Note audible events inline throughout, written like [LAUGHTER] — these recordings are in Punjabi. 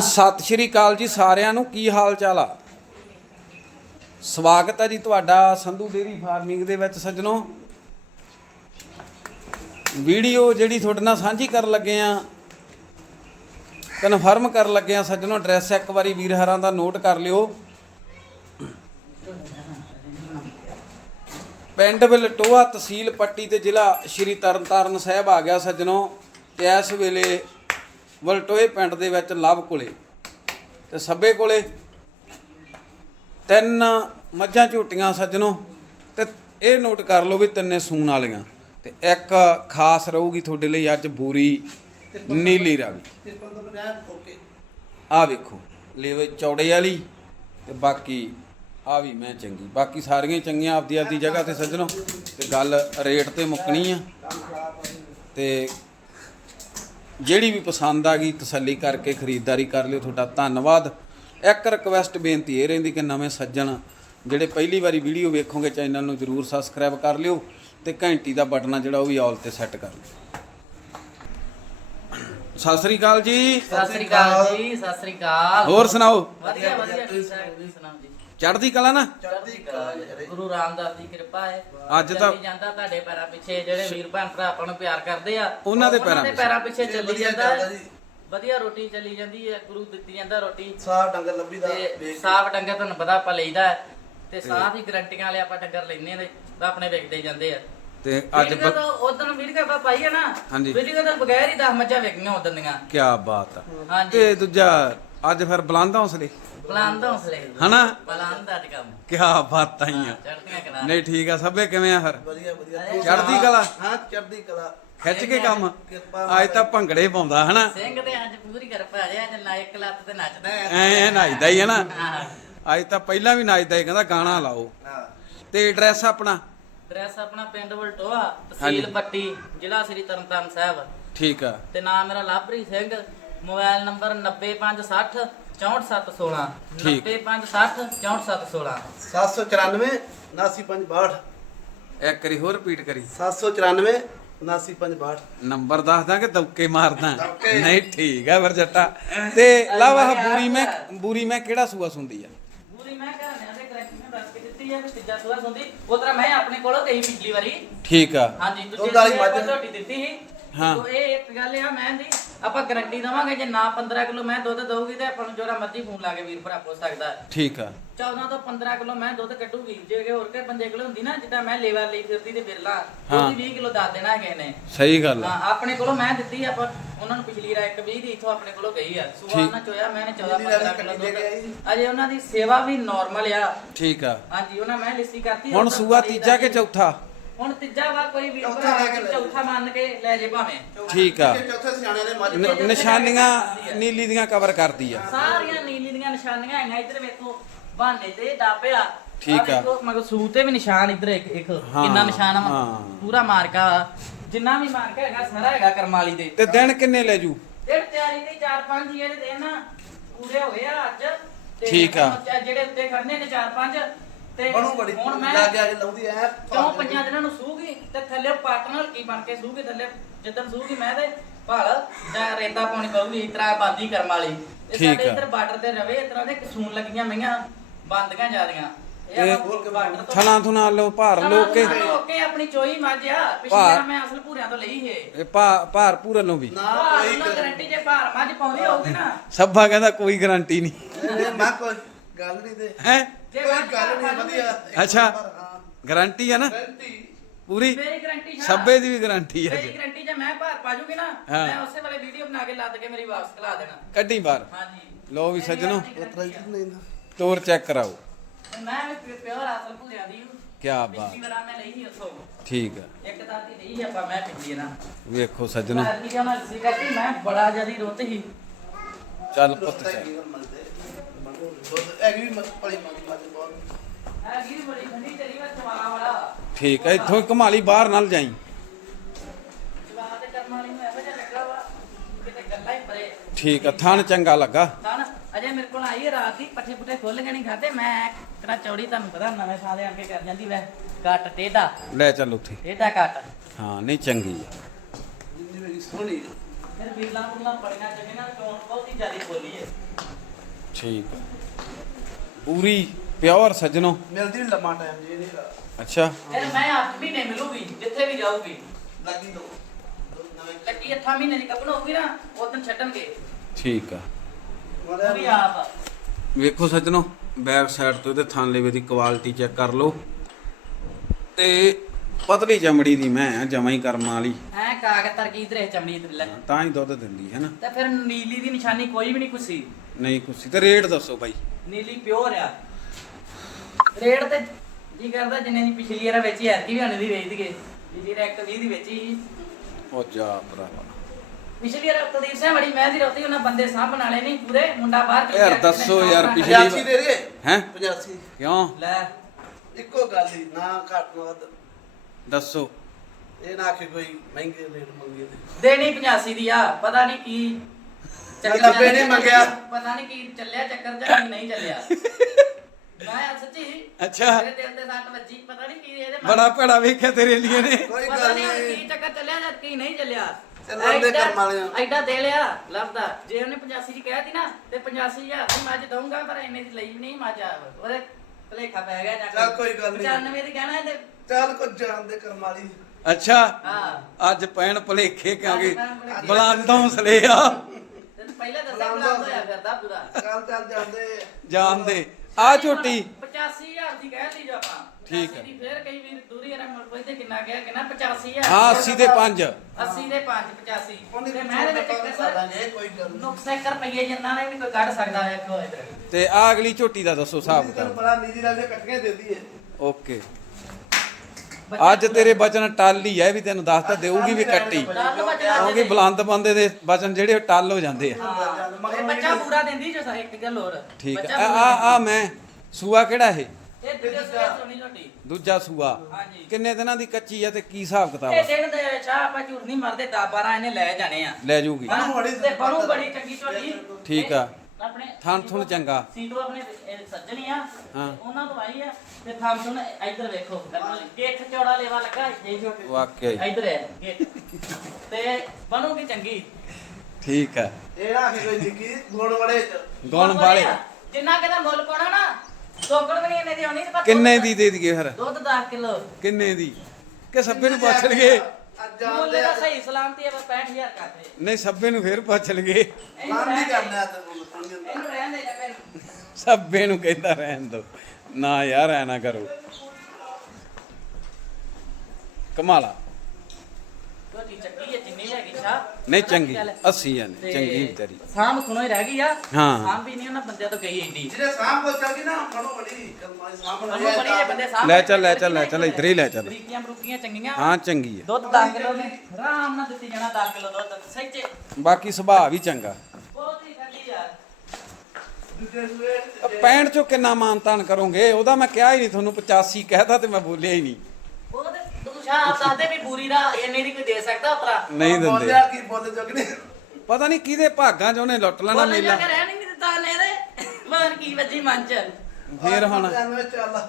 ਸਤਿ ਸ਼੍ਰੀ ਅਕਾਲ ਜੀ ਸਾਰਿਆਂ ਨੂੰ, ਕੀ ਹਾਲ ਚਾਲ ਆ? ਸਵਾਗਤ ਹੈ ਜੀ ਤੁਹਾਡਾ ਸੰਧੂ ਡੇਰੀ ਫਾਰਮਿੰਗ ਦੇ ਵਿੱਚ ਸੱਜਣੋ। ਵੀਡੀਓ ਜਿਹੜੀ ਤੁਹਾਡੇ ਨਾਲ ਸਾਂਝੀ ਕਰਨ ਲੱਗੇ ਆ, ਕਨਫਰਮ ਕਰਨ ਲੱਗੇ ਆ ਸੱਜਣੋ, ਐਡਰੈਸ ਇੱਕ ਵਾਰੀ ਵੀਰ ਹਰਾਂ ਦਾ ਨੋਟ ਕਰ ਲਿਓ। ਪਿੰਡ ਬਲਟੋਆ ਤਹਿਸੀਲ ਪੱਟੀ ਤੇ ਜ਼ਿਲ੍ਹਾ ਸ਼੍ਰੀ ਤਰਨਤਾਰਨ ਸਾਹਿਬ ਆ ਗਿਆ ਸੱਜਣੋ, ਤੇ ਇਸ ਵੇਲੇ ਵਲਟੋਏ ਪਿੰਡ ਦੇ ਵਿੱਚ ਲਵ ਕੋਲੇ ਤੇ ਸੱਬੇ ਕੋਲੇ ਤਿੰਨ ਮੱਝਾਂ ਝੋਟੀਆਂ ਸੱਜਣੋ ਤੇ ਇਹ ਨੋਟ ਕਰ ਲਓ ਵੀ ਤਿੰਨੇ ਸੂਣ ਵਾਲੀਆਂ ਤੇ ਇੱਕ ਖਾਸ ਰਹੂਗੀ ਤੁਹਾਡੇ ਲਈ ਅੱਜ ਬੂਰੀ ਨੀਲੀ ਰਾਵੀ ਆ ਵੇਖੋ ਲੇਵੇ ਚੌੜੇ ਵਾਲੀ ਤੇ ਬਾਕੀ ਆ ਵੀ ਮੈਂ ਚੰਗੀ। ਬਾਕੀ ਸਾਰੀਆਂ ਚੰਗੀਆਂ ਆਪਦੀ ਆਪਦੀ ਜਗ੍ਹਾ ਤੇ ਸੱਜਣੋ ਤੇ ਗੱਲ ਰੇਟ ਤੇ ਮੁੱਕਣੀ ਆ। ਤੇ ਜਿਹੜੀ ਵੀ ਪਸੰਦ ਆ ਗਈ ਤਸੱਲੀ ਕਰਕੇ ਖਰੀਦਦਾਰੀ ਕਰ ਲਿਓ ਤੁਹਾਡਾ ਧੰਨਵਾਦ। ਇੱਕ ਰਿਕਵੈਸਟ ਬੇਨਤੀ ਇਹ ਰਹਿੰਦੀ ਕਿ ਨਵੇਂ ਸੱਜਣ ਜਿਹੜੇ ਪਹਿਲੀ ਵਾਰੀ ਵੀਡੀਓ ਵੇਖੋਗੇ ਚੈਨਲ ਨੂੰ ਜਰੂਰ ਸਬਸਕ੍ਰਾਈਬ ਕਰ ਲਿਓ ਤੇ ਘੰਟੀ ਦਾ ਬਟਨ ਜਿਹੜਾ ਉਹ ਵੀ ਆਲ ਤੇ ਸੈੱਟ ਕਰ ਲਿਓ। ਸਤਿ ਸ੍ਰੀ ਅਕਾਲ ਜੀ। ਸਤਿ ਸ੍ਰੀ ਅਕਾਲ ਜੀ ਸਤਿ ਸ੍ਰੀ ਅਕਾਲ। ਹੋਰ ਸੁਣਾਓ? ਵਧੀਆ ਵਧੀਆ ਤੁਸੀਂ ਸੁਣਾਓ? ਚੜ੍ਹਦੀ ਕਲਾ ਨਾ? ਚੜ੍ਹਦੀ ਕਲਾ ਜੀ। ਗੁਰੂ ਰਾਮਦਾਸ ਦੀ ਕਿਰਪਾ ਹੈ। ਅੱਜ ਤਾਂ- ਚੱਲੀ ਜਾਂਦਾ ਤੁਹਾਡੇ ਪੈਰਾਂ ਪਿੱਛੇ ਜਿਹੜੇ ਵੀਰ ਭੈਣ ਭਰਾ ਆਪਾਂ ਨੂੰ ਪਿਆਰ ਕਰਦੇ ਆ। ਉਹਨਾਂ ਦੇ ਪੈਰਾਂ ਪਿੱਛੇ। ਚੱਲੀ ਵਧੀਆ ਜਾਂਦਾ। ਚੱਲਦਾ ਹੈ। ਜੀ। ਵਧੀਆ ਰੋਟੀ ਚੱਲੀ ਜਾਂਦੀ ਹੈ ਗੁਰੂ ਦਿੱਤੀ ਜਾਂਦਾ ਰੋਟੀ। ਸਾਫ਼ ਡੰਗਰ ਲੱਭੀ ਦਾ ਤੇ ਸਾਫ਼ ਡੰਗਰ ਤੁਹਾਨੂੰ ਪਤਾ ਆਪਾਂ ਲਈਦਾ ਹੈ। ਤੇ ਸਾਫ਼ ਹੀ ਗਰੰਟੀਆਂ ਵਾਲੇ ਆਪਾਂ ਡੰਗਰ ਲੈਨੇ ਆ ਤੇ ਆਪਣੇ ਵਿਕਦੇ ਜਾਂਦੇ ਆ। ਤੇ ਅੱਜ ਵੀਡੀਓ ਤਾਂ ਉਦੋਂ ਵੀਡੀਓ ਆਪਾਂ ਪਾਈ ਹੈ ਨਾ। ਹਾਂਜੀ। ਵੀਡੀਓ ਤੋਂ ਬਗੈਰ ਹੀ 10 ਮੱਝਾਂ ਵਿਕੀਆਂ ਉਦੋਂ ਦੀਆਂ। ਕੀ ਬਾਤ ਆ। ਹਾਂਜੀ। ਤੇ ਦੂਜਾ ਅੱਜ ਫਿਰ ਬੁਲੰਦ ਹੌਸਲੇ ਬੁਲੰਦ ਹੌਸਲੇ ਹਨਾ? ਬੁਲੰਦ ਅੱਜ ਕੰਮ। ਕੀ ਬਾਤਾਂ ਹੀ ਆ। ਚੜ੍ਹਦੀਆਂ ਕਲਾ। ਨਹੀਂ ਠੀਕ ਆ ਸਭੇ ਕਿਵੇਂ ਆ ਫਿਰ? ਵਧੀਆ ਵਧੀਆ। ਅਰੇ ਚੜ੍ਹਦੀ ਕਲਾ? ਹਾਂ ਚੜ੍ਹਦੀ ਕਲਾ। ਖਿੱਚ ਕੇ ਕੰਮ। ਅੱਜ ਤਾਂ ਭੰਗੜੇ ਪਾਉਂਦਾ ਹਨਾ? ਸਿੰਘ ਤੇ ਅੱਜ ਪੂਰੀ ਕਿਰਪਾ ਹੈ ਅੱਜ ਨਾ ਇੱਕ ਲੱਤ ਤੇ ਨੱਚਦਾ ਐ ਨੱਚਦਾ ਹੀ ਹੈ ਨਾ। ਅੱਜ ਤਾਂ ਪਹਿਲਾਂ ਵੀ ਨੱਚਦਾ ਹੀ ਕਹਿੰਦਾ ਗਾਣਾ ਲਾਓ। ਤੇ ਐਡਰੈਸ ਆਪਣਾ? ਡਰੈਸ ਆਪਣਾ ਪਿੰਡ ਵਲਟੋਆ। ਤਹਿਸੀਲ ਪੱਟੀ ਜ਼ਿਲ੍ਹਾ ਸ੍ਰੀ ਤਰਨਤਾਰਨ ਸਾਹਿਬ। ਠੀਕ ਆ। ਤੇ ਨਾਮ ਮੇਰਾ ਲਾਭਰੀ ਸਿੰਘ ਮੋਬਾਈਲ ਨੰਬਰ 9560 64716 ਠੀਕ। 9560 64716 794 79562 ਇੱਕ ਵਾਰੀ ਹੋਰ ਰਿਪੀਟ ਕਰੀ। 794 79562 ਨੰਬਰ ਦੱਸ ਦਾਂ ਕਿ ਦੌਕੇ ਮਾਰਦਾ। ਦੌਕੇ। ਨਹੀਂ ਠੀਕ ਆ ਫਿਰ ਜੱਟਾ ਤੇ ਲਾਵਾ ਬੂਰੀ ਮੈਂ ਬੂਰੀ ਮੈਂ ਕਿਹੜਾ ਸੂਆ ਸੁੰਦੀ ਆ? ਪੂਰੀ ਮੈਂ ਘਰਾਂ ਦੇ ਕਰੈਕਟ ਨੇ ਦੱਸ ਕੇ ਦਿੱਤੀ ਹੈ ਵੀ ਤੀਜਾ ਸੂਆ ਹੁੰਦੀ ਉਤਰਾ ਮੈਂ ਆਪਣੇ ਕੋਲੋਂ ਗਈ ਪਿਛਲੀ ਵਾਰੀ। ਠੀਕ ਆ। ਹਾਂਜੀ ਦੁੱਧ ਵਾਲੀ ਮੱਝ। ਝੋਟੀ ਦਿੱਤੀ ਸੀ। ਹਾਂ। ਹਾਂ ਇਹ ਇੱਕ ਗੱਲ ਆ ਮੈਂ ਦੀ ਆਪਾਂ ਗਰੰਟੀ ਦਵਾਂਗੇ ਜੇ ਨਾ 15 ਕਿਲੋ ਮੈਂ ਦੁੱਧ ਦਊਗੀ ਤੇ ਆਪਾਂ ਨੂੰ ਜਿਹੜਾ ਮਰਜ਼ੀ ਫੋਨ ਲਾ ਕੇ ਵੀਰ ਭਰਾ ਪੁੱਛ ਸਕਦਾ ਹੈ। ਠੀਕ ਆ 14 ਤੋਂ 15 ਕਿਲੋ ਮੈਂ ਦੁੱਧ ਕੱਢੂਗੀ ਜੇ ਕਿ ਹੋਰ ਕੇ 5 ਕਿਲੋ ਹੁੰਦੀ ਨਾ ਜਿੱਦਾਂ ਮੈਂ ਲੇਵਾ ਲਈ ਫਿਰਦੀ ਤੇ ਬਿਰਲਾ ਹਾਂ। ਉਹਦੀ 20 ਕਿਲੋ ਦੱਸ ਦੇਣਾ ਹੈਗੇ ਨੇ ਸਹੀ ਗੱਲ ਆ ਹਾਂ ਆਪਣੇ ਕੋਲੋਂ ਮੈਂ ਦਿੱਤੀ ਆਪਾਂ ਉਹਨਾਂ ਨੂੰ ਪਿਛਲੀ ਰਾਇ ਇੱਕ 20 ਦੀ ਇਥੋਂ ਆਪਣੇ ਕੋਲੋਂ ਗਈ ਆ ਸੁਆ ਠੀਕ। ਨਾ ਚੋਇਆ ਮੈਂ ਨੇ 14 ਦਿੱਲੀ ਵਾਲੀ 15 ਕਿਲੋ। ਦੁੱਧ ਅਜੇ ਉਹਨਾਂ ਦੀ ਸੇਵਾ ਵੀ ਨਾਰਮਲ ਆ ਠੀਕ ਆ ਹਾਂਜੀ ਉਹਨਾਂ ਮੈਂ ਲਿਸਟੀ ਕਰਤੀ ਹੁਣ ਸੂਆ ਤੀਜਾ ਕਿ ਚੌਥਾ ਹੁਣ ਤੀਜਾ ਵਾ ਕੋਈ ਵੀ ਚੌਥਾ ਲੈ ਕੇ ਲੈ ਚੌਥਾ ਮੰਨ ਕੇ ਲੈ ਜੇ ਭਾਵੇਂ। ਠੀਕ ਆ। ਚੌਥੇ ਸਿਆਣੇ ਨੇ ਮੱਝ ਨ- ਨਿਸ਼ਾਨੀਆਂ ਨੀਲੀ ਦੀਆਂ ਕਵਰ ਕਰਦੀ ਆ। ਸਾਰੀਆਂ ਨੀਲੀ ਦੀਆਂ ਨਿਸ਼ਾਨੀਆਂ ਹੈਗੀਆਂ ਇੱਧਰ ਵੇਖੋ ਬਾਂਡੇ ਤੇ ਡਾਪਿਆ ਠੀਕ ਆ। ਮਗਰ ਸੂਟ ਤੇ ਵੀ ਨਿਸ਼ਾਨ ਇੱਧਰ ਇੱਕ ਇੱਕ ਹਾਂ, ਕਿੰਨਾ ਨਿਸ਼ਾਨ ਵਾ ਹਾਂ। ਪੂਰਾ ਮਾਰਕਾ ਵਾ। ਜਿੰਨਾ ਵੀ ਮਾਰਕਾ ਹੈਗਾ ਸਾਰਾ ਹੈਗਾ ਕਰਮਾਲੀ ਦੇ। ਤੇ ਦਿਨ ਕਿੰਨੇ ਲੈ ਜੂ? ਇਹ ਤਿਆਰੀ ਦੇ 4-5 ਜਿਹੜੇ ਦਿਨ। ਨਾ ਪੂਰੇ ਹੋਏ ਆ ਅੱਜ। ਤੇ ਠੀਕ ਆ। ਜਿਹੜੇ ਉੱਤੇ ਖੜਨੇ ਨੇ 4-5 ਤੇ ਬੜੀ ਹੁਣ ਮੈਂ ਲੱਗ ਆ ਕੇ ਲਾਉਂਦੀ ਐ। ਕਿਉਂ ਪੰਜਾਂ ਦਿਨਾਂ ਨੂੰ ਸੂਗੀ ਤੇ ਥੱਲੇ ਪਾਟਨ ਹਲਕੀ ਬਣ ਕੇ ਸੂਗੀ ਥੱਲੇ ਜਿੱਦਣ ਸੂਗੀ ਮੈਂ ਤੇ ਭਾਲ ਜਾਂ ਰੇਤਾ ਪਾਉਣੀ ਪਊਗੀ ਇਸ ਤਰ੍ਹਾਂ ਬਾਦੀ ਕਰਮ ਵਾਲੀ। ਤੇ ਠੀਕ ਸਾਡੇ ਆ। ਇੱਧਰ ਬਾਰਡਰ ਤੇ ਰਵੇ ਇਸ ਤਰ੍ਹਾਂ ਦੇ ਕਸੂਨ ਲੱਗੀਆਂ ਮਈਆਂ ਬੰਦੀਆਂ ਜਾਂਦੀਆਂ ਇਹ ਇਹ ਆਪਾਂ ਬਾਰਡਰ ਤੋਂ ਥਣਾ ਥੁਣਾ ਲੋ ਭਾਰ ਲੋ ਕੇ। ਓਕੇ ਆਪਣੀ ਚੋਈ ਮੱਝ ਆ ਪਿਛਲੀ ਮੈਂ ਅਸਲ ਭੂਰਿਆਂ ਤੋਂ ਲਈ ਹੈ ਇਹ ਭਾ- ਭਾਰ ਪੂਰਾ ਨੂੰ ਵੀ। ਨਾ ਭਾਰ ਕੋਈ ਗਰੰਟੀ ਜੇ ਭਾਰ ਮੱਝ ਪਾਉਂਦੀ ਹੋਊਗੀ ਨਾ। ਸੱਭਾ ਕਹਿੰਦਾ ਕੋਈ ਗਾਰੰਟੀ ਨਹੀਂ। ਮੈਂ ਕੋਈ ਗੱਲ ਨਹੀਂ ਤੇ। ਹੈ? ਕੋਈ ਗੱਲ ਨਹੀਂ ਵਧੀਆ। ਅੱਛਾ। ਹਾਂ, ਗਾਰੰਟੀ ਆ ਨਾ? ਗਰੰਟੀ। ਪੂਰੀ ਮੇਰੀ ਗਰੰਟੀ ਸੱਬੇ ਦੀ ਵੀ ਗਾਰੰਟੀ ਆ ਮੇਰੀ ਜੀ। ਗਰੰਟੀ ਜੇ ਮੈਂ ਭਾਰ ਪਾਜੂਗੀ ਨਾ ਹਾਂ। ਮੈਂ ਉਸੇ ਵੇਲੇ ਵੀਡੀਓ ਬਣਾ ਕੇ ਲੱਦ ਕੇ ਮੇਰੀ ਵਾਪਸ ਖਲਾ ਦੇਣਾ। ਕੱਢੀ ਬਾਹਰ। ਹਾਂਜੀ। ਲਓ ਵੀ ਸੱਜਣੋ। ਆ। ਨਹੀਂ ਨਾ। ਤੋਰ ਚੈੱਕ ਕਰਾਓ। ਮੈਂ ਵੀ ਪਿਓਰ ਅਸਲ ਭੂਰਿਆਂ ਦੀ ਹੂੰ। ਕੀ ਬਾਤ। ਪਿਛਲੀ ਵਾਰ ਮੈਂ ਲਈ ਸੀ ਉੱਥੋਂ। ਠੀਕ ਆ। ਇੱਕ ਤਾਂ ਦੀ ਲਈ ਆਪਾਂ ਮੈਂ ਪਿਛਲੀ ਨਾ। ਵੇਖੋ ਸੱਜਣੋ। ਮੈਂ ਮੈਂ ਬੜਾ ਜਿਆਦੀ ਰੁੱਤ ਸੀ। ਚੱਲ ਪੁੱਤ ਚੱਲ ਹੈਗੀ ਹੁਣ ਮੰਨਦੇ ਮੰਨੋ ਦੁੱਧ ਹੈਗੀ ਵੀ ਮ- ਬੜੀ ਮੱਝ ਮੱਝ ਬਹੁਤ। ਆ ਗੀਰ ਬੜੀ ਠੰਡੀ ਚਲੀ ਵਾ ਚਵਾਲਾ ਵਾਲਾ। ਠੀਕ ਆ ਇੱਥੋਂ ਹੀ ਘਮਾਲੀ ਬਾਹਰ ਨਾਲ ਜਾਈ। ਚਵਾਲਾ ਤੇ ਕਰਮ ਵਾਲੀ ਨੂੰ ਇਹੋ ਜਿਹਾ ਲੱਗਾ ਵਾ ਕਿਤੇ ਗੱਲਾਂ ਹੀ ਪਰੇ। ਠੀਕ ਆ ਥਣ ਚੰਗਾ ਲੱਗਾ। ਤਾਂ ਨਾ ਅਜੇ ਮੇਰੇ ਕੋਲ ਆਈ ਹੈ ਰਾਤ ਦੀ ਪੱਠੇ ਪੁੱਠੇ ਖੁੱਲ ਗਏ ਨਹੀਂ ਖਾਦੇ ਮੈਂ ਤੇਰਾ ਚੌੜੀ ਤੁਹਾਨੂੰ ਪਤਾ ਨਵੇਂ ਥਾਂ ਦੇ ਆ ਕੇ ਕਰ ਜਾਂਦੀ ਵੈ ਕੱਟ ਟੇਡਾ ਲੈ ਚੱਲ ਉੱਥੇ। ਟੇਡਾ ਕੱਟ ਹਾਂ ਨਹੀਂ ਚੰਗੀ ਆ। ਜਿੰਨੀ ਮੇਰੀ ਸੋਹਣੀ ਫਿਰ ਵੀਰਲਾ ਪੁਰਲਾ ਬੜੀਆਂ ਚੰਗੀਆਂ ਚੋਣ ਬਹੁਤ ਹੀ ਜ਼ਿਆਦਾ ਬੋਲੀ ਹੈ ਠੀਕ। ਪੂਰੀ ਪਿਓਰ ਸੱਜਣੋ। ਮਿਲਦੀ ਨੀ ਲੰਮਾ ਟਾਈਮ ਜੀ ਨਹੀਂ ਹੈਗਾ। ਅੱਛਾ। ਫਿਰ ਮੈਂ 8 ਮਹੀਨੇ ਮਿਲੂਗੀ ਜਿੱਥੇ ਵੀ ਜਾਊਗੀ। ਲੱਗੀ ਦੋ। ਲੱਗੀ 8 ਮਹੀਨੇ ਦੀ ਕੱਪਣ ਹੋਊਗੀ ਨਾ ਉਦੋਂ ਛੱਡਣਗੇ। ਠੀਕ ਆ। ਉਹ ਵੀ ਆਪ। ਵੇਖੋ ਸੱਜਣੋ ਬੈਕ ਸਾਈਡ ਤੋਂ ਇਹਦੇ ਥਾਂ ਲੇਵੇ ਦੀ ਕੁਆਲਿਟੀ ਚੈੱਕ ਕਰ ਲਓ। ਤੇ ਪਤਲੀ ਚਮੜੀ ਦੀ ਮੈਂ ਆ ਜਮਾਂ ਹੀ ਕਰਮਾਂ ਵਾਲੀ। ਐ ਕਾਗ ਤਰਕੀ ਇਧਰੇ ਚਮੜੀ ਇਧਰ ਲੈ। ਤਾਂ ਹੀ ਦੁੱਧ ਦਿੰਦੀ ਹੈ ਨਾ? ਤੇ ਫਿਰ ਨੀਲੀ ਦੀ ਨਿਸ਼ਾਨੀ ਕੋਈ ਵੀ ਨਹੀਂ ਕੁਸੀ। ਨਹੀਂ ਕੁਛ ਤੇ ਰੇਟ ਦੱਸੋ ਬਾਈ। ਨੀਲੀ ਪਿਓਰ ਆ। ਰੇਟ ਤੇ ਜੀ ਕਰਦਾ ਜਿੰਨੇ ਦੀ ਪਿਛਲੀ ਵਾਰ ਵੇਚੀ ਐਤਕੀ ਵੀ ਹਣੇ ਦੀ ਵੇਚ ਦਈਏ। ਜੀ ਰੈਕਟ 20 ਦੀ ਵੇਚੀ ਸੀ। ਉਹ ਜਾ ਭਰਾਵਾ। ਪਿਛਲੀ ਵਾਰ ਕੁਲਦੀਪ ਸਿੰਘ ਬੜੀ ਮੈਂ ਦੀ ਰੋਤੀ ਉਹਨਾਂ ਬੰਦੇ ਸਾਂਭਣ ਵਾਲੇ ਨਹੀਂ ਪੂਰੇ ਮੁੰਡਾ ਬਾਹਰ ਚਲ ਯਾਰ ਗਿਆ, ਦੱਸੋ ਯਾਰ, ਸਾਂਭਣਾ। ਪਿਛਲੀ- 85 ਦੇ ਦੇ। ਹੈਂ? 85 ਕਿਉਂ? ਲੈ। ਇੱਕੋ ਗੱਲ ਹੀ ਨਾ ਘੱਟ ਨਾ ਵੱਧ। ਦੱਸੋ। ਇਹ ਨਾ ਕਿ ਕੋਈ ਮਹਿੰਗੇ ਰੇਟ ਮੰਗੀ ਤੇ। ਦੇਣੀ 85 ਦੀ ਆ ਪਤਾ ਨਹੀਂ ਕੀ ਚੱਕਰ ਨੱਬੇ ਨੇ ਮੰਗਿਆ। ਪਤਾ ਨਹੀਂ ਕੀ ਚੱਲਿਆ ਚੱਕਰ ਜਾਂ ਕੀ ਨਹੀਂ ਚੱਲਿਆ। [LAUGHS] ਮੈਂ ਸੱਚੀ? ਅੱਛਾ। ਮੇਰੇ ਦਿਲ ਤੇ ਸੱਟ ਵੱਜੀ ਪਤਾ ਨਹੀਂ ਕੀ ਇਹਦੇ ਬੜਾ ਭੜਾ ਵੇਖਿਆ ਤੇਰੇ ਲਈ ਨੇ। ਕੋਈ ਪਤਾ ਗੱਲ ਨਹੀਂ ਹੁਣ ਨਹੀਂ। ਕੀ ਚੱਕਰ ਚੱਲਿਆ ਜਾਂ ਕੀ ਨਹੀਂ ਚੱਲਿਆ। ਚੱਲਣ ਦੇ ਐਡਾ- ਕਰਮ ਵਾਲਿਆਂ। ਐਡਾ ਦੇ ਲਿਆ ਲੱਭਦਾ ਜੇ ਉਹਨੇ 85 ਦੀ ਕਹਿਤੀ ਨਾ ਤੇ 85000 ਦੀ ਮੱਝ ਦਊਂਗਾ ਪਰ ਇੰਨੇ ਦੀ ਲਈ ਨਹੀਂ ਮੱਝ ਆ ਉਹਦੇ ਭਲੇਖਾ ਪੈ ਗਿਆ ਜਾਂ ਚੱਲ ਕੋਈ ਗੱਲ ਨਹੀਂ। 95 ਦੀ ਕਹਿਣਾ ਤੇ ਚੱਲ ਕੋ ਜਾਣ ਦੇ ਕਰਮ ਵਾਲੀ। ਅੱਛਾ। ਹਾਂ। ਅੱਜ ਪੈਣ ਭਲੇਖੇ ਕਾਂਗੇ। ਬਲਾਂਦੋਂ ਸਲੇ ਆ। ਪਹਿਲਾਂ ਦੱਸਿਆ ਬੁਲਾਉਂਦਾ ਹੋਇਆ ਫਿਰਦਾ ਪੂਰਾ। ਚੱਲ ਚੱਲ ਜਾਂਦੇ। ਜਾਣਦੇ ਆ ਝੋਟੀ। 85000 ਦੀ ਕਹਿ ਲਈ ਜੋ ਆਪਾਂ। ਠੀਕ 85 ਹੈ। ਦੀ ਫੇਰ ਕਈ ਵੀਰ ਦੂਰੀ ਯਾਰ ਮੁੜ ਪੁੱਛਦੇ ਕਿੰਨਾ ਗਿਆ ਕਿੰਨਾ 85000 ਹਾਂ 80 ਦੇ 5 80 ਦੇ 5 85 ਉਹਨੇ ਤੇ ਮੈਂ ਦੇ ਵਿੱਚ ਕਰ ਕਸਰ ਦਾਂਗੇ ਕੋਈ ਗੱਲ ਨਹੀਂ। ਨੁਕਸ ਇੱਕ ਰੁਪਈਏ ਜਿੰਨਾ ਨੇ ਵੀ ਕੋਈ ਕੱਢ ਸਕਦਾ ਵੇਖੋ ਇਧਰ ਤੇ। ਆ ਅਗਲੀ ਝੋਟੀ ਦਾ ਦੱਸੋ ਹਿਸਾਬ ਤੈਨੂੰ ਕਿਤਾਬ। ਬੜਾ ਨੀਜੀ ਨਾਲ ਦੇ ਕੱਟੀਆਂ ਦਿੰਦੀ ਹੈ ਓਕੇ। ਅੱਜ ਤੇਰੇ ਬਚਨ ਟੱਲ ਐ ਵੀ ਤੈਨੂੰ ਦੱਸ ਤਾਂ ਦੇਊਗੀ ਵੀ ਕੱਟੀ। ਕਿਉਂਕਿ ਬੁਲੰਦ ਬੰਦੇ ਦੇ ਬਚਨ ਜਿਹੜੇ ਉਹ ਟੱਲ ਹੋ ਜਾਂਦੇ ਆ। ਹਾਂ ਇਹ ਬੱਚਾ ਪੂਰਾ ਦਿੰਦੀ ਜੋ ਸਾ ਇੱਕ ਗੱਲ ਹੋਰ। ਠੀਕ ਆ। ਆ ਆ ਮੈਂ। ਸੂਆ ਕਿਹੜਾ ਇਹ? ਦੂਜੇ ਸਵੇਰ ਸੋਣੀ ਝੋਟੀ ਦੂਜਾ ਸੂਆ। ਹਾਂਜੀ। ਕਿੰਨੇ ਦਿਨਾਂ ਦੀ ਕੱਚੀ ਆ ਤੇ ਕੀ ਹਿਸਾਬ ਕਿਤਾਬ ਇਹ ਆ? ਦਿਨ ਦੇ ਚਾਹ ਆਪਾਂ ਝੂਠ ਨਹੀਂ ਮਰਦੇ 10 12 ਇਹਨੇ ਲੈ ਜਾਣੇ ਆ। ਲੈ ਜੂਗੀ ਹਾਂ, ਬਣੂ ਬੜੀ ਤੇ ਬਣੂ ਬੜੀ ਚੰਗੀ ਝੋਟੀ ਠੀਕ ਆ। ਆਪਣੇ ਥਣ ਥੁਣ ਚੰਗਾ। ਸੀਟੋ ਆਪਣੇ ਇਹ ਸੱਜਣੀ ਆ ਹਾਂ। ਉਹਨਾਂ ਤੋਂ ਆਈ ਆ ਤੇ ਥਾਮ ਸੁਣ ਇੱਧਰ ਵੇਖੋ ਗੇਟ ਚੌੜਾ ਲੇਵਾ ਲੱਗਾ ਇੱਥੇ ਵਾਕਿਆ ਹੀ। ਇੱਧਰ ਹੈ ਗੇਟ। ਤੇ ਬਣੂਗੀ ਚੰਗੀ। ਠੀਕ ਆ। ਇਹ ਨਾ ਕਿ ਕੋਈ ਨਿੱਕੀ ਗੁਣ ਬੜੇ ਚ। ਗੁਣ ਵਾਲੇ ਜਿੰਨਾ ਕਿਦਾ ਮੁੱਲ ਪਾਉਣਾ ਨਾ ਟੋਕੜ ਵੀ ਨਹੀਂ ਇਹਨੇ ਦੀ ਤੇ ਪਰ ਕਿੰਨੇ ਦੀ ਦੇ ਦਈਏ ਫਿਰ? ਦੁੱਧ 10 ਕਿਲੋ। ਕਿੰਨੇ ਦੀ? ਕਿ ਸੱਬੇ ਨੂੰ ਪੁੱਛ ਲਈਏ? ਅੱਜ ਮੁੱਲ ਦਾ ਸਹੀ ਸਲਾਮਤੀ ਹੈ ਬਸ 65000 ਕਰਦੇ ਨਹੀਂ ਸੱਬੇ ਨੂੰ ਫੇਰ ਪੁੱਛ ਲਈਏ। ਰਹਿਣ ਦੇ। ਕਰਨਾ ਤੇ ਬੋਲ ਸੱਬੇ ਨੂੰ ਕਹਿੰਦਾ ਰਹਿਣ ਦੋ। ਨਾ ਯਾਰ ਐ ਨਾ ਕਰੋ। ਕਮਾਲਾ। ਚੱਕੀ ਹੈ ਜਿੰਨੀ ਹੈਗੀ ਨਹੀਂ ਚੰਗੀ। 80 ਆ ਨੇ ਚੰਗੀ ਵਿਚਾਰੀ। ਸਾਮ ਸੁਣੋ ਹੀ ਰਹਿ ਗਈ ਆ। ਹਾਂ। ਸਾਮ ਵੀ ਨਹੀਂ ਉਹਨਾਂ ਬੰਦਿਆਂ ਤੋਂ ਗਈ ਏਡੀ ਜਿਹਨੇ ਸਾਹ ਕੋ ਚੱਲ ਨਾ ਮਨੋ ਬੜੀ ਕਰਮਾਈ ਸਾਹ ਬਣਾ ਬੜੀ ਬੰਦੇ ਸਾਹਮਣੇ ਲੈ ਚੱਲ, ਲੈ ਚੱਲ, ਲੈ ਚੱਲ, ਇੱਧਰ ਹੀ ਲੈ ਚੱਲ। ਬਰੀਕੀਆਂ ਬਰੂਕੀਆਂ ਚੰਗੀਆਂ। ਹਾਂ ਚੰਗੀ ਆ ਦੁੱਧ 10 ਕਿਲੋ ਨੇ। ਆਰਾਮ ਨਾਲ ਦਿੱਤੀ ਜਾਣਾ 10 ਕਿਲੋ ਦੁੱਧ। ਸੱਚੇ ਬਾਕੀ ਸੁਭਾਅ ਵੀ ਚੰਗਾ ਬਹੁਤ ਹੀ ਠੰਡੀ ਯਾਰ ਦੂਜੇ ਸੂਏ 65 ਚੋਂ ਕਿੰਨਾ ਮਾਨਤਾਨ ਕਰੋਗੇ? ਉਹਦਾ ਮੈਂ ਕਿਹਾ ਹੀ ਨਹੀਂ ਤੁਹਾਨੂੰ 85 ਕਹਿਤਾ ਤੇ ਮੈਂ ਬੋਲਿਆ ਹੀ ਨਹੀਂ। ਉਹ ਤੇ ਸ਼ਾਹ ਆਪ ਦੱਸਦੇ ਵੀ ਪੂਰੀ ਦਾ ਇੰਨੇ ਦੀ ਕੋਈ ਦੇ ਸਕਦਾ ਉਤਰਾ ਨਹੀਂ ਦਿੰਦੇ। ਬੋਲਿਆ ਕੀ ਬੋਲੇ ਜਗਨੇ ਪਤਾ ਨਹੀਂ ਕਿਹਦੇ ਭਾਗਾਂ 'ਚ ਉਹਨੇ ਲੁੱਟ ਲੈਣਾ ਬੋਲੇ ਮੇਲਾ। ਜਾ ਕੇ ਰਹਿਣ ਹੀ ਨਹੀਂ ਦਿੱਤਾ ਨੇ ਦੇ ਮਨ ਕੀ ਵੱਜੀ ਮਨ ਚ ਫੇਰ ਹੁਣ। ਚੱਲ।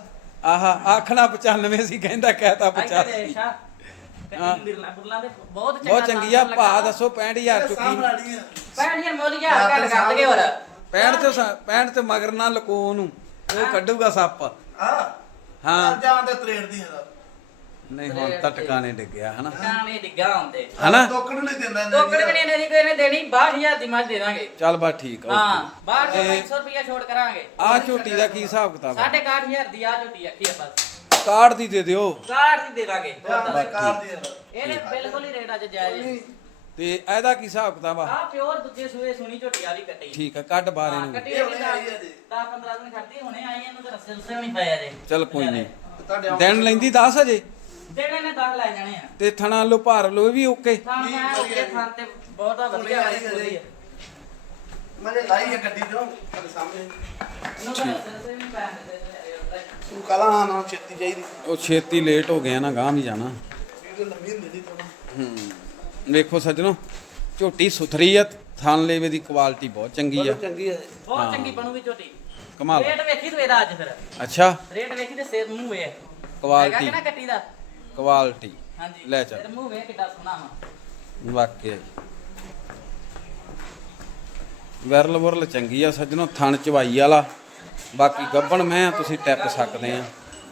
ਆਹਾ ਆਖਣਾ 95 ਸੀ ਕਹਿੰਦਾ ਕਹਿਤਾ ਆਈ ਤੇ 85 ਸ਼ਾਹ ਹਾਂ। ਕੱਟੀ ਬਿਰਲਾ ਬੁਰਲਾ ਦੇ ਬਹੁਤ ਚੰਗਾ ਆ ਭਾ। ਦੱਸੋ 65000 ਸਾਹ ਚੁੱਕੀ। ਬਣਾਣੀ ਆ। ਪੈਣੀਆਂ ਮੋਲੀਆਂ ਘੱਟ ਕਰ ਦਗੇ ਹੋਰ। 65 ਤੇ 65 ਤੇ ਮਗਰ ਨਾ ਲਕੋ ਨੂੰ। ਉਹ ਕੱਢੂਗਾ ਸੱਪ। ਹਾਂ। ਹਾਂ। ਜਾਂ ਤੇ ਤਰੇੜ ਦੀ ਹੈਗਾ ਨਹੀਂ ਹੁਣ ਤਾਂ ਟਿਕਾਣੇ ਡਿੱਗਿਆ ਹਨਾ? ਕਾਵੇਂ ਡਿੱਗਾ ਹੁੰਦੇ ਹਨਾ? ਟੋਕੜ ਨਹੀਂ ਦਿੰਦਾ ਟੋਕੜ ਵੀ ਨਹੀਂ ਇਹਨੇ ਦੀ ਕੋਈ ਇਹਨੇ ਦੇਣੀ 62000 ਦੀ ਮੱਝ ਦੇ ਦਾਂਗੇ। ਚੱਲ ਬਾ ਠੀਕ ਆ ਹਾਂ ਓਕੇ। ਬਾਹਰ ਤੋਂ ਤੇ 500 ਰੁਪਇਆ ਛੋੜ ਕਰਾਂਗੇ। ਆਹ ਝੋਟੀ ਦਾ ਕੀ ਹਿਸਾਬ ਕਿਤਾਬ ਆ? 65000 ਦੀ ਆ ਝੋਟੀ ਆਖੀ ਆ ਬਸ। ਕਾਰਡ ਦੀ ਦੇ ਦਿਓ। ਕਾਰ ਦੀ ਦੇ ਦਾਂਗੇ। ਕਾਰ ਦੀ ਇਹਨੇ ਬਿਲਕੁਲ ਹੀ ਰੇਟ ਅੱਜ ਜਾਇਜ਼। ਤੇ ਇਹਦਾ ਕੀ ਹਿਸਾਬ ਕਿਤਾਬ ਆ? ਆ ਪਿਓਰ ਦੂਜੇ ਸੂਏ ਸੁਣੀ ਝੋਟੀ ਆ ਵੀ ਕੱਟੀ। ਠੀਕ ਆ ਕੱਢ ਬਾਰੇ ਹਾਂ, ਨੂੰ ਕੱਟੀ ਇਹ ਹੁਣੇ ਆਈ ਆ ਜੀ। 10 15 ਦਿਨ ਖੜਦੀ ਹੁਣੇ ਆਈ ਇਹਨੂੰ ਤਾਂ ਰਸਤੇ ਰਸਤੇ ਵੀ ਨਹੀਂ ਪਾਇਆ ਜੇ ਚੱਲ ਕੋਈ ਨਹੀਂ। ਤੁਹਾਡੇ ਦਿਨ ਲੈਂਦੀ 10 ਅਜੇ? ਦੇਣੇ ਨੇ 10 ਲੈ ਜਾਣੇ ਆ। ਤੇ ਥਣਾ ਲੋ ਭਾਰ ਲੋ ਵੀ ਓਕੇ। ਮੈਂ ਥਾਂ ਤੇ ਬਹੁਤਾ ਵਧੀਆ ਆਈ ਵਾਲੀ ਆ ਬੋਲੀ ਜੀ। ਆ ਮੈਨੇ ਲਾਈ ਹੈ ਗੱਡੀ ਤੋਂ ਤੁਹਾਡੇ ਸਾਹਮਣੇ। ਇਹਨੂੰ ਤਾਂ ਨਹੀਂ ਪਾਇਆ ਕਲਾ ਨਾ ਛੇਤੀ ਚਾਹੀਦੀ ਉਹ ਛੇਤੀ ਲੇਟ ਹੋ ਗਿਆ ਨਾ ਗਾਂ ਵੀ ਜਾਣਾ। ਵੀਡੀਓ ਲੰਮੀ ਹੁੰਦੀ ਨਹੀਂ ਥੋੜਾ ਹੂੰ। ਵੇਖੋ ਸੱਜਣੋ ਝੋਟੀ ਸੁਥਰੀ ਆ ਥਣ ਲੇਵੇ ਦੀ ਕੁਆਲਿਟੀ ਬਹੁਤ ਚੰਗੀ ਆ। ਬਹੁਤ ਚੰਗੀ ਬਹੁਤ। ਚੰਗੀ ਬਣੂਗੀ ਝੋਟੀ। ਕਮਾਲ ਰੇਟ ਵੇਖੀ ਤੂੰ ਇਹਦਾ ਅੱਜ ਫਿਰ। ਅੱਛਾ। ਰੇਟ ਵੇਖੀ ਤੇ ਸੇਰ ਮੂੰਹ ਵੇ ਕੁਆਲਿਟੀ ਹੈਗਾ ਕਿ ਨਾ ਕੱਟੀ ਦਾ? ਕੁਆਲਿਟੀ ਹਾਂਜੀ। ਲੈ ਚੱਲ। ਸਿਰ ਮੂੰਹ ਵੇ ਕਿੱਡਾ ਸੋਹਣਾ ਵਾ। ਵਾਕਿਆ ਹੀ। ਵਿਰਲ ਵਰਲ ਚੰਗੀ ਆ ਸੱਜਣੋ ਥਣ ਚਵਾਈ ਵਾਲਾ। ਬਾਕੀ ਗੱਬਣ ਮੈਂ ਤੁਸੀਂ ਟੈਪ ਸਕਦੇ ਆ।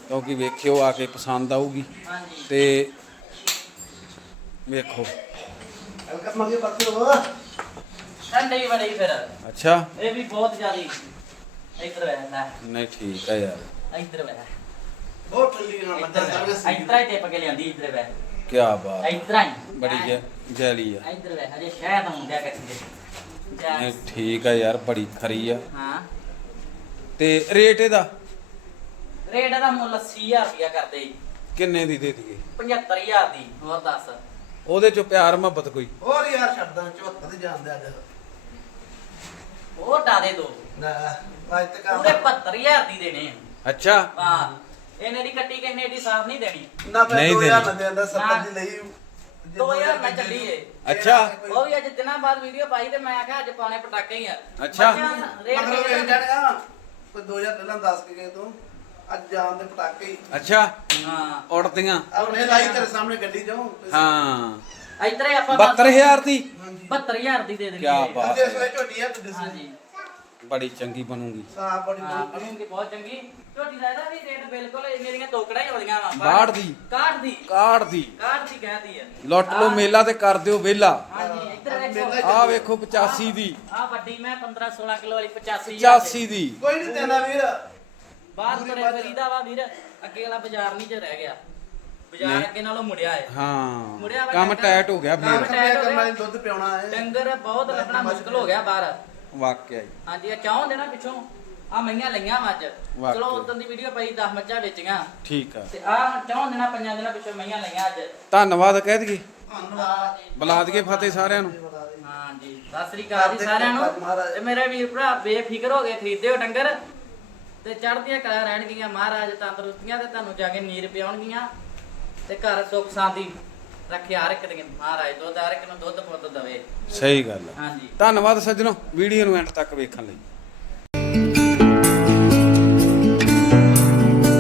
ਕਿਉਂਕਿ ਵੇਖਿਓ ਆ ਕੇ ਪਸੰਦ ਆਊਗੀ। ਹਾਂਜੀ। ਤੇ ਵੇਖੋ। ਹਲਕਾ ਮਗੇ ਪੱਤੇ ਹੋ ਠੰਡੀ ਬੜੀ ਫਿਰ। ਅੱਛਾ। ਇਹ ਵੀ ਬਹੁਤ ਜ਼ਿਆਦੀ ਇੱਧਰ ਵੇ ਲੈ ਨਹੀਂ ਠੀਕ ਆ ਯਾਰ। ਇੱਧਰ ਵੇ। ਬਹੁਤ ਠੰਡੀ ਨਾਲ ਬੱਚਾ ਇੱਧਰ ਵੇ। ਸਾਰੇ ਇੱਧਰ ਹੀ ਟਿਪ ਕੇ ਲਿਆਂਦੀ ਇੱਧਰ ਵੇ। ਕੀ ਬਾਤ। ਇੱਧਰ ਹੀ ਬੜੀ ਜੈ। ਜੈਲੀ ਆ। ਇੱਧਰ ਵੇ। ਹਜੇ ਸ਼ਾਇਦ ਹੁੰਦਿਆ ਕਰੀਏ ਨਹੀਂ ਜਾ। ਠੀਕ ਆ ਯਾਰ ਬੜੀ ਖਰੀ ਆ। ਹਾਂ। ਤੇ ਰੇਟ ਇਹਦਾ? ਰੇਟ ਦਾ ਮੁੱਲ 80000 ਰੁਪਇਆ ਕਰਦੇ। ਜੀ ਕਿੰਨੇ ਦੀ ਦੇ ਦਈਏ? 75000 ਦੀ। ਹੋਰ ਦੱਸ। ਉਹਦੇ ਚ ਪਿਆਰ ਮੁਹੱਬਤ ਕੋਈ ਹੋਰ ਯਾਰ ਛੱਡਦਾ 74 ਤੇ ਜਾਂਦੇ ਅੱਜ ਉਹ ਡਾ ਦੇ ਦੋ ਨਾ ਅੱਜ ਤੱਕ ਪੂਰੇ 75000 ਦੀ ਦੇਣੇ ਆ ਅੱਛਾ ਵਾਹ ਇਹਨੇ ਦੀ ਕੱਟੀ ਕਿਸੇ ਨੇ ਏਡੀ ਸਾਫ਼ ਨਹੀਂ ਦੇਣੀ ਨਾ ਮੈਂ ਨਹੀਂ 2000 ਦੇਣੀ। ਨਾ ਦੇਂਦਾ 70 ਦੀ। ਲਈ 2000 ਮੈਂ ਚੱਲੀ ਏ ਅੱਛਾ। ਉਹ ਵੀ ਅੱਜ ਦਿਨਾਂ ਬਾਅਦ ਵੀਡੀਓ ਪਾਈ ਤੇ ਮੈਂ ਕਿਹਾ ਅੱਜ ਪਾਉਣੇ ਪਟਾਕੇ ਹੀ ਆ ਅੱਛਾ। ਬੱਚਿਆਂ ਦਾ ਰੇਟ ਮਤਲਬ? ਇਹ ਜਾਣਗਾ ਕੋਈ 2000 ਪਹਿਲਾਂ ਦੱਸ ਕੇ ਗਏ ਤੂੰ ਅੱਜ ਜਾਣ ਦੇ ਪਟਾਕੇ ਹੀ। ਅੱਛਾ? ਹਾਂ। ਉੜਦੀਆਂ। ਆਪਣੇ ਲਾਈ ਤੇਰੇ ਸਾਹਮਣੇ ਗੱਡੀ ਜਾਉ ਹਾਂ। ਇਧਰ ਹੀ ਆਪਾਂ 72000 ਦੀ? ਹਾਂਜੀ। 72000 ਦੀ ਦੇ ਦੇਣੀ ਕਿਆ ਹੈ। ਬਾਤ। ਤੇ ਸਵੇ ਝੋਟੀ ਆ ਤੇ ਹਾਂਜੀ। ਬੜੀ ਚੰਗੀ ਬਣੂਗੀ। ਸਾਹ ਬੜੀ ਹਾਂ ਬੜੀ ਬਣੂਗੀ ਬਹੁਤ ਚੰਗੀ। ਝੋਟੀ ਦਾ ਇਹਦਾ ਵੀ ਰੇਟ ਬਿਲਕੁਲ ਇਹ ਮੇਰੀਆਂ ਤੋਕੜਾਂ ਹੀ ਹੋਈਆਂ ਵਾ। ਬਾਹਠ ਦੀ। ਕਾਠ ਦੀ। ਕਾੜ ਦੀ। ਕਾਠ ਦੀ ਕਹਿਦੀ ਆ ਲੁੱਟ ਲੋ ਮੇਲਾ ਤੇ ਕਰ ਦਿਓ ਵਿਹਲਾ ਹਾਂਜੀ ਇੱਧਰ ਵੇਖੋ। ਆਹ ਵੇਖੋ 85 ਦੀ। ਆ ਵੱਡੀ ਮੈਂ 15 16 ਕਿਲੋ ਵਾਲੀ 85 85 ਦੀ। ਕੋਈ ਨਹੀਂ ਦੇਣਾ ਵੀਰ। ਬਾਹਰ ਪੂਰੀ ਤੁਰੇ ਬਾਤ। ਫਰੀਦਾ ਵਾ ਵੀਰ ਅੱਗੇ ਵਾਲਾ ਬਾਜ਼ਾਰ ਨਹੀਂ ਚ ਰਹਿ ਗਿਆ। ਬਾਜ਼ਾਰ ਨਹੀਂ। ਅੱਗੇ ਨਾਲੋਂ ਮੁੜਿਆ ਹੈ ਹਾਂ ਮੁੜਿਆ ਵਾ ਕੰਮ। ਟਾਈਟ ਹੋ ਗਿਆ ਕੰਮ ਟਾਈਟ ਹੋ ਕਰਨਾ। ਦੁੱਧ ਪਿਉਣਾ ਹੈ ਡੰਗਰ ਬਹੁਤ ਲੱਭਣਾ ਮੁਸ਼ਕਲ ਹੋ ਗਿਆ। ਬਾਹਰ। ਵਾਕਿਆ ਹੀ ਹਾਂਜੀ ਇਹ ਚਾਹੁੰ ਦੇਣਾ ਪਿੱਛੋਂ? ਆ ਮਈਆਂ ਲਈਆਂ ਵਾ ਅੱਜ। ਵਾਕਈ। ਚਲੋ ਉਦੋਂ ਦੀ ਵੀਡੀਓ ਪਈ 10 ਮੱਝਾਂ ਵੇਚੀਆਂ। ਠੀਕ ਆ। ਤੇ ਆ ਚਾਹੁੰ ਦੇਣਾ ਪੰਜਾਂ ਦਿਨਾਂ ਪਿੱਛੋਂ ਮਈਆਂ ਲਈਆਂ ਅੱਜ? ਧੰਨਵਾਦ ਕਹਿ ਦਈਏ ਧੰਨਵਾਦ ਬੁਲਾ ਦਈਏ ਫਤਿਹ ਸਾਰਿਆਂ ਨੂੰ। ਹਾਂਜੀ ਸਤਿ ਸ੍ਰੀ ਅਕਾਲ ਜੀ ਸਾਰਿਆਂ ਨੂੰ। ਤੇ ਮੇਰੇ ਵੀਰ ਭਰਾ ਬੇਫਿਕਰ ਹੋ ਕੇ ਖਰੀਦਿਓ ਡੰਗਰ। ਤੇ ਚੜ੍ਹਦੀਆਂ ਕਲਾ ਰਹਿਣਗੀਆਂ ਮਹਾਰਾਜ ਤੰਦਰੁਸਤੀਆਂ ਤੇ ਤੁਹਾਨੂੰ ਜਾ ਕੇ ਨੀਰ ਪਿਆਉਣਗੀਆਂ ਤੇ ਘਰ ਸੁੱਖ ਸ਼ਾਂਤੀ ਰੱਖਿਆ ਹਰ ਇੱਕ ਦੇ ਮਹਾਰਾਜ ਦੁੱਧ ਹਰ ਇੱਕ ਨੂੰ ਦੁੱਧ ਪੁੱਤ ਦਵੇ। ਸਹੀ ਗੱਲ ਆ। ਹਾਂਜੀ। ਧੰਨਵਾਦ ਸੱਜਣੋ ਵੀਡੀਓ ਨੂੰ ਐਂਡ ਤੱਕ ਵੇਖਣ ਲਈ।